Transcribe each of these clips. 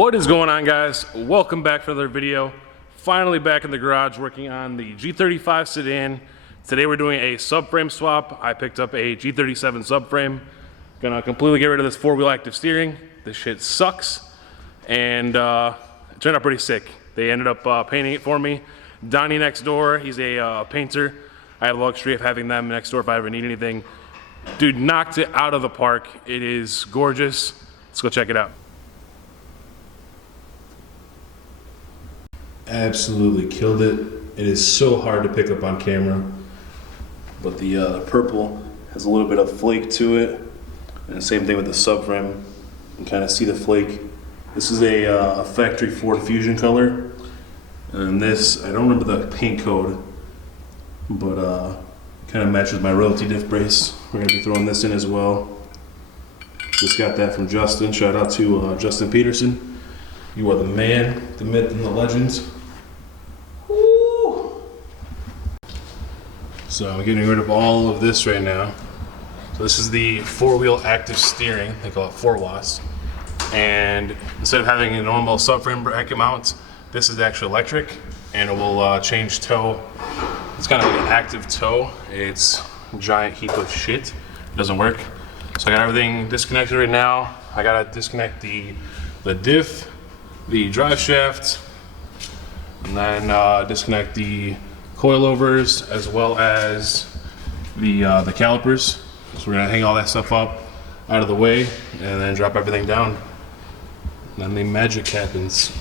What is going on, guys? Welcome back for another video. Finally back in the garage working on the G35 sedan. Today we're doing a subframe swap. I picked up a G37 subframe. Gonna completely get rid of this four-wheel active steering. This shit sucks. And it turned out pretty sick. They ended up painting it for me. Donnie next door, he's a painter. I have the luxury of having them next door if I ever need anything. Dude knocked it out of the park. It is gorgeous. Let's go check it out. Absolutely killed it. It is so hard to pick up on camera, but the purple has a little bit of flake to it, and the same thing with the subframe. You can kind of see the flake. This is a factory Ford Fusion color, and this, I don't remember the paint code, but kind of matches my royalty diff brace. We're gonna be throwing this in as well. Just got that from Justin. Shout out to Justin Peterson. You are the man, the myth, and the legend. Woo! So I'm getting rid of all of this right now. So this is the four-wheel active steering. They call it 4WAS. And instead of having a normal subframe bracket mount, this is actually electric, and it will change toe. It's kind of like an active toe. It's a giant heap of shit. It doesn't work. So I got everything disconnected right now. I gotta disconnect the diff, the drive shaft, and then disconnect the coilovers as well as the calipers. So we're gonna hang all that stuff up out of the way and then drop everything down. And then the magic happens.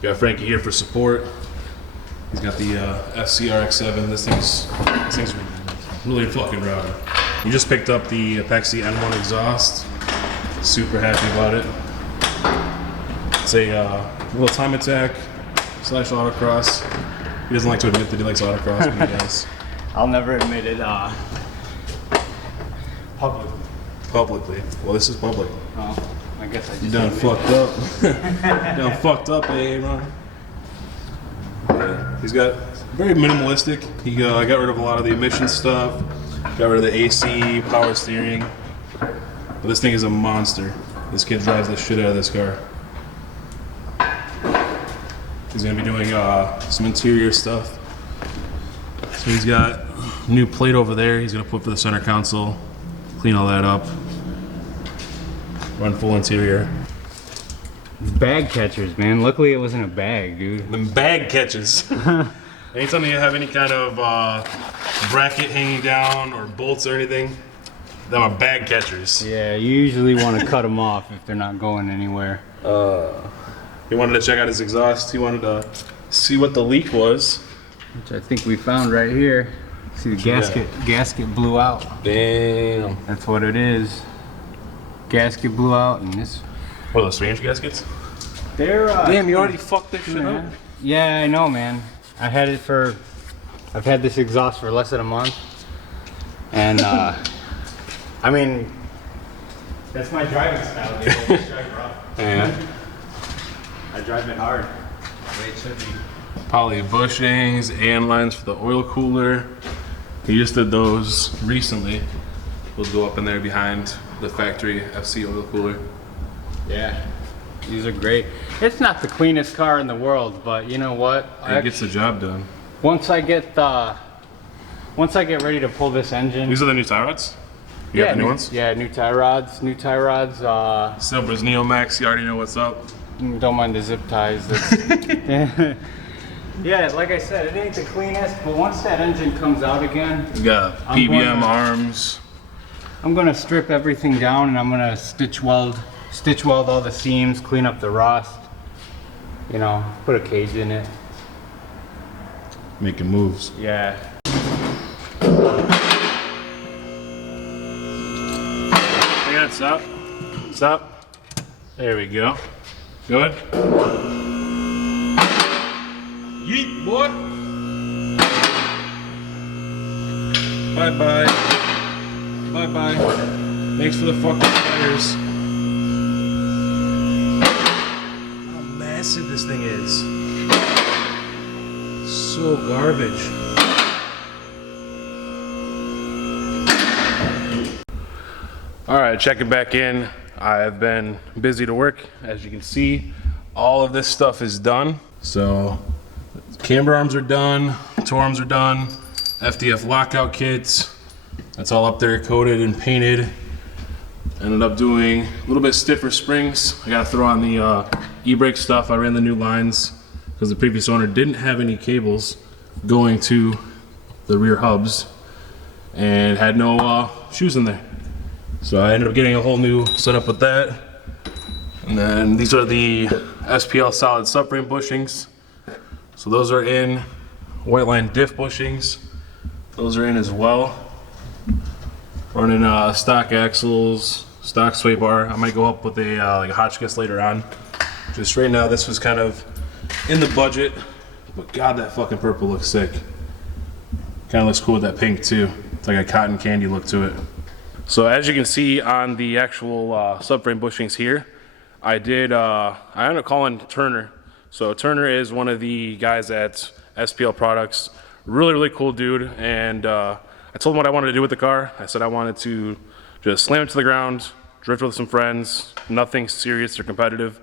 Got Frankie here for support. He's got the FCRX7. This thing's really fucking rad. We just picked up the Apexi N1 exhaust. Super happy about it. It's a little time attack / autocross. He doesn't like to admit that he likes autocross, but he does. I'll never admit it Publicly. Well, this is public. Oh, I guess I just You done fucked up. Done fucked up, Ron. Yeah, he's got very minimalistic. He got rid of a lot of the emission stuff. Got rid of the AC, power steering. But this thing is a monster. This kid drives the shit out of this car. He's gonna be doing some interior stuff. So he's got a new plate over there. He's gonna put for the center console, clean all that up, run full interior. Bag catchers, man. Luckily it wasn't a bag, dude. Them bag catches. Anytime you have any kind of bracket hanging down or bolts or anything, them are bag catchers. Yeah, you usually want to cut them off if they're not going anywhere. He wanted to check out his exhaust. He wanted to see what the leak was. Which I think we found right here. See the gasket blew out. Damn. That's what it is. Gasket blew out, and this. What are those strange gaskets? They're damn, you already fucked this shit up. Yeah, I know, man. I've had this exhaust for less than a month, and I mean, that's my driving style. Dude. I just drive rough. Yeah. I drive it hard. The way it should be. Poly bushings and lines for the oil cooler. He just did those recently. Those go up in there behind the factory FC oil cooler. Yeah, these are great. It's not the cleanest car in the world, but you know what? It gets the job done. Once I get ready to pull this engine. These are the new tie rods? You got the new ones? Yeah, new tie rods. Silver's Neo Max, you already know what's up. Don't mind the zip ties. Yeah, like I said, it ain't the cleanest, but once that engine comes out again, You got PBM arms. I'm gonna strip everything down and I'm gonna stitch weld all the seams, clean up the rust. You know, put a cage in it. Making moves. Yeah. Hang on, stop. Stop. There we go. Good. Yeet, boy. Bye-bye. Bye-bye. Thanks for the fucking tires. How massive this thing is. So garbage. All right, checking back in. I've been busy to work. As you can see, all of this stuff is done. So camber arms are done, toe arms are done, FDF lockout kits, that's all up there coated and painted. Ended up doing a little bit stiffer springs. I gotta throw on the e-brake stuff. I ran the new lines because the previous owner didn't have any cables going to the rear hubs and had no shoes in there. So I ended up getting a whole new setup with that. And then these are the SPL solid subframe bushings. So those are in white line diff bushings. Those are in as well. Running stock axles, stock sway bar. I might go up with a like a Hotchkiss later on. Just right now, this was kind of in the budget. But God, that fucking purple looks sick. Kind of looks cool with that pink too. It's like a cotton candy look to it. So as you can see on the actual subframe bushings here, I ended up calling Turner. So Turner is one of the guys at SPL Products. Really cool dude. And I told him what I wanted to do with the car. I said I wanted to just slam it to the ground, drift with some friends, nothing serious or competitive.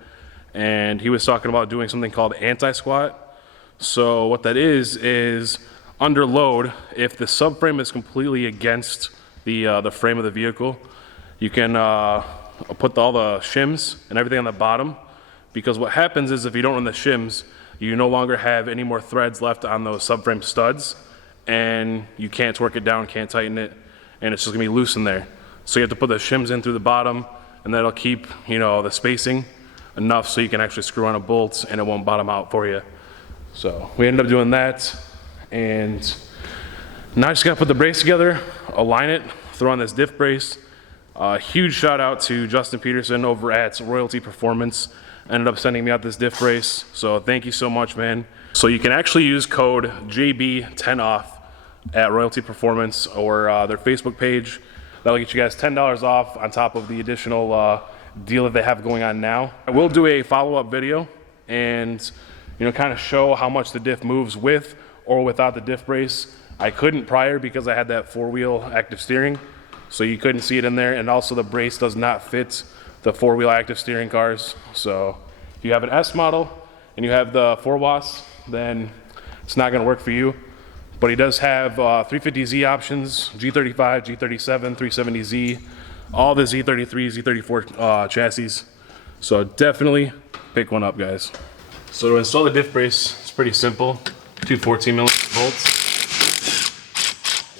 And he was talking about doing something called anti-squat. So what that is under load, if the subframe is completely against the frame of the vehicle, you can put all the shims and everything on the bottom, because what happens is if you don't run the shims, you no longer have any more threads left on those subframe studs, and you can't torque it down, can't tighten it, and it's just gonna be loose in there. So you have to put the shims in through the bottom, and that'll keep, you know, the spacing enough so you can actually screw on a bolt and it won't bottom out for you. So we ended up doing that, and now I just gotta put the brace together, align it, throw on this diff brace. Huge shout out to Justin Peterson over at Royalty Performance. Ended up sending me out this diff brace, so thank you so much, man. So you can actually use code JB10OFF at Royalty Performance or their Facebook page. That'll get you guys $10 off on top of the additional deal that they have going on now. I will do a follow-up video and, you know, kind of show how much the diff moves with or without the diff brace. I couldn't prior because I had that four-wheel active steering, so you couldn't see it in there, and also the brace does not fit the four-wheel active steering cars. So if you have an S model and you have the 4WAS, then it's not gonna work for you. But he does have 350Z options, G35, G37, 370Z, all the Z33, Z34 chassis. So definitely pick one up, guys. So to install the diff brace, it's pretty simple. Two 14mm bolts.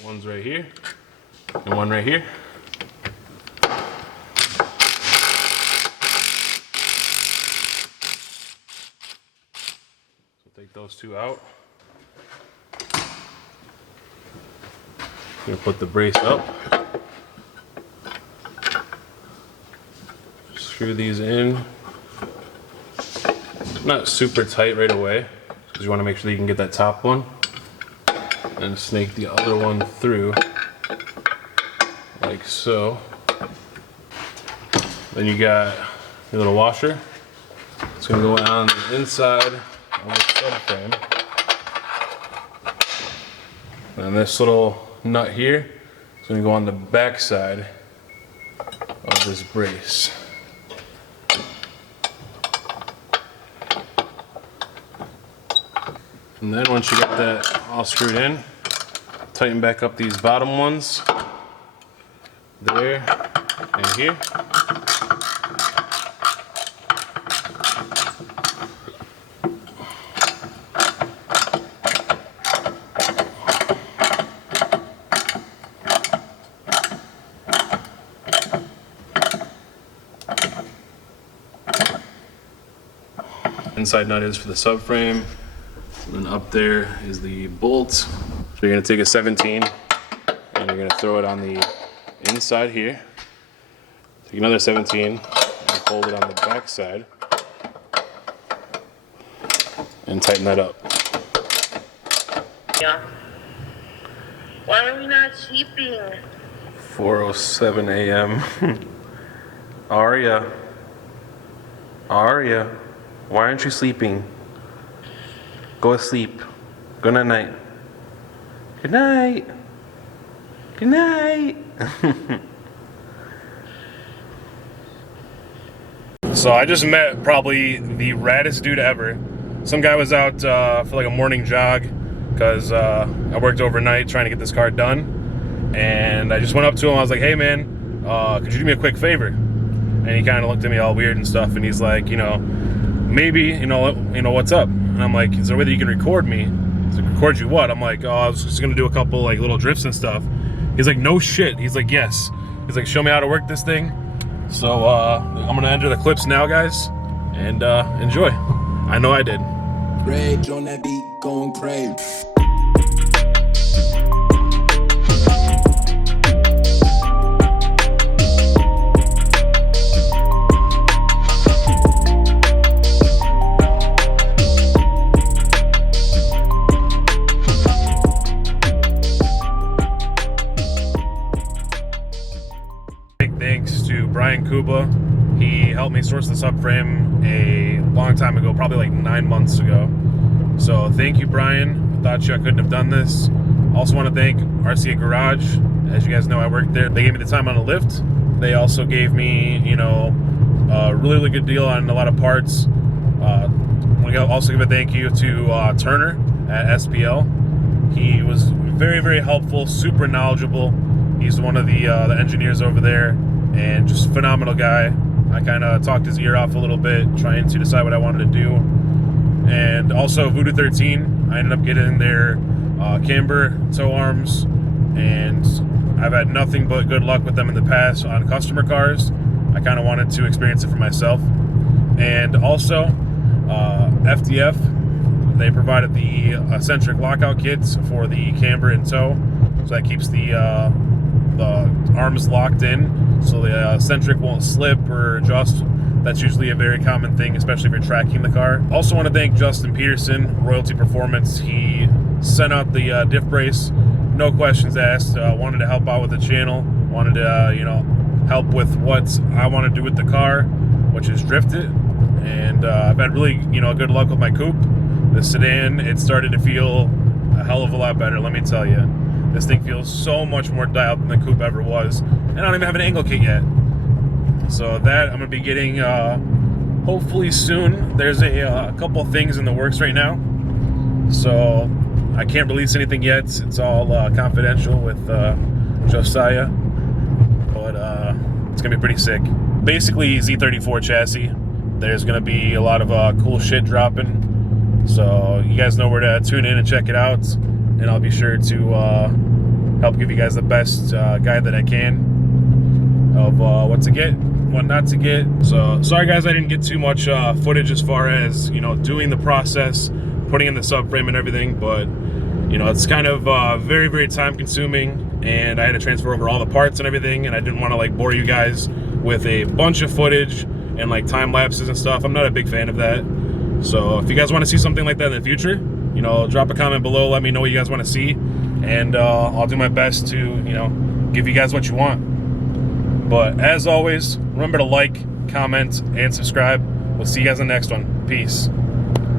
One's right here and one right here. Take those two out. I'm gonna put the brace up. Screw these in. Not super tight right away, because you want to make sure that you can get that top one. And snake the other one through, like so. Then you got your little washer. It's gonna go on the inside on the subframe. And this little nut here is going to go on the back side of this brace. And then once you get that all screwed in, tighten back up these bottom ones there and here. Inside nut is for the subframe, and then up there is the bolt. So you're going to take a 17 and you're going to throw it on the inside here. Take another 17 and fold it on the back side and tighten that up. Yeah. Why are we not sleeping? 4:07 a.m. Aria, why aren't you sleeping? Go to sleep. Good night. Good night. Good night. So I just met probably the raddest dude ever. Some guy was out for like a morning jog because I worked overnight trying to get this car done. And I just went up to him. I was like, hey man, could you do me a quick favor? And he kind of looked at me all weird and stuff. And he's like, you know, maybe, you know, what's up? And I'm like, is there a way that you can record me? He's like, record you what? I'm like, oh, I was just gonna do a couple like little drifts and stuff. He's like, no shit. He's like, yes. He's like, show me how to work this thing. So I'm gonna enter the clips now, guys, and enjoy. I know I did. Rage on that beat, going crazy. Thanks to Brian Kuba. He helped me source the subframe a long time ago, probably like 9 months ago. So thank you, Brian. Without you, I couldn't have done this. Also want to thank RCA Garage. As you guys know, I worked there. They gave me the time on a lift. They also gave me, you know, a really, really good deal on a lot of parts. I want to also give a thank you to Turner at SPL. He was very, very helpful, super knowledgeable. He's one of the engineers over there, and just a phenomenal guy. I kind of talked his ear off a little bit, trying to decide what I wanted to do. And also Voodoo 13, I ended up getting their camber tow arms, and I've had nothing but good luck with them in the past on customer cars. I kind of wanted to experience it for myself. And also FDF, they provided the eccentric lockout kits for the camber and tow, so that keeps the arms locked in, so the eccentric won't slip or adjust. That's usually a very common thing, especially if you're tracking the car. Also want to thank Justin Peterson, Royalty Performance. He sent out the diff brace, no questions asked. Wanted to help out with the channel, wanted to you know, help with what I want to do with the car, which is drift it. And I've had really, you know, good luck with my coupe. The sedan, it started to feel a hell of a lot better, let me tell you. This thing feels so much more dialed than the coupe ever was. And I don't even have an angle kit yet. So that I'm going to be getting hopefully soon. There's a couple things in the works right now. So I can't release anything yet. It's all confidential with Josiah. But it's going to be pretty sick. Basically G35 chassis. There's going to be a lot of cool shit dropping. So you guys know where to tune in and check it out. And I'll be sure to help give you guys the best guide that I can of what to get, what not to get. So sorry guys, I didn't get too much footage as far as, you know, doing the process, putting in the subframe and everything, but you know, it's kind of very, very time consuming, and I had to transfer over all the parts and everything, and I didn't want to like bore you guys with a bunch of footage and like time lapses and stuff. I'm not a big fan of that. So if you guys want to see something like that in the future, you know, drop a comment below, let me know what you guys want to see, and I'll do my best to, you know, give you guys what you want. But as always, remember to like, comment, and subscribe. We'll see you guys in the next one. Peace.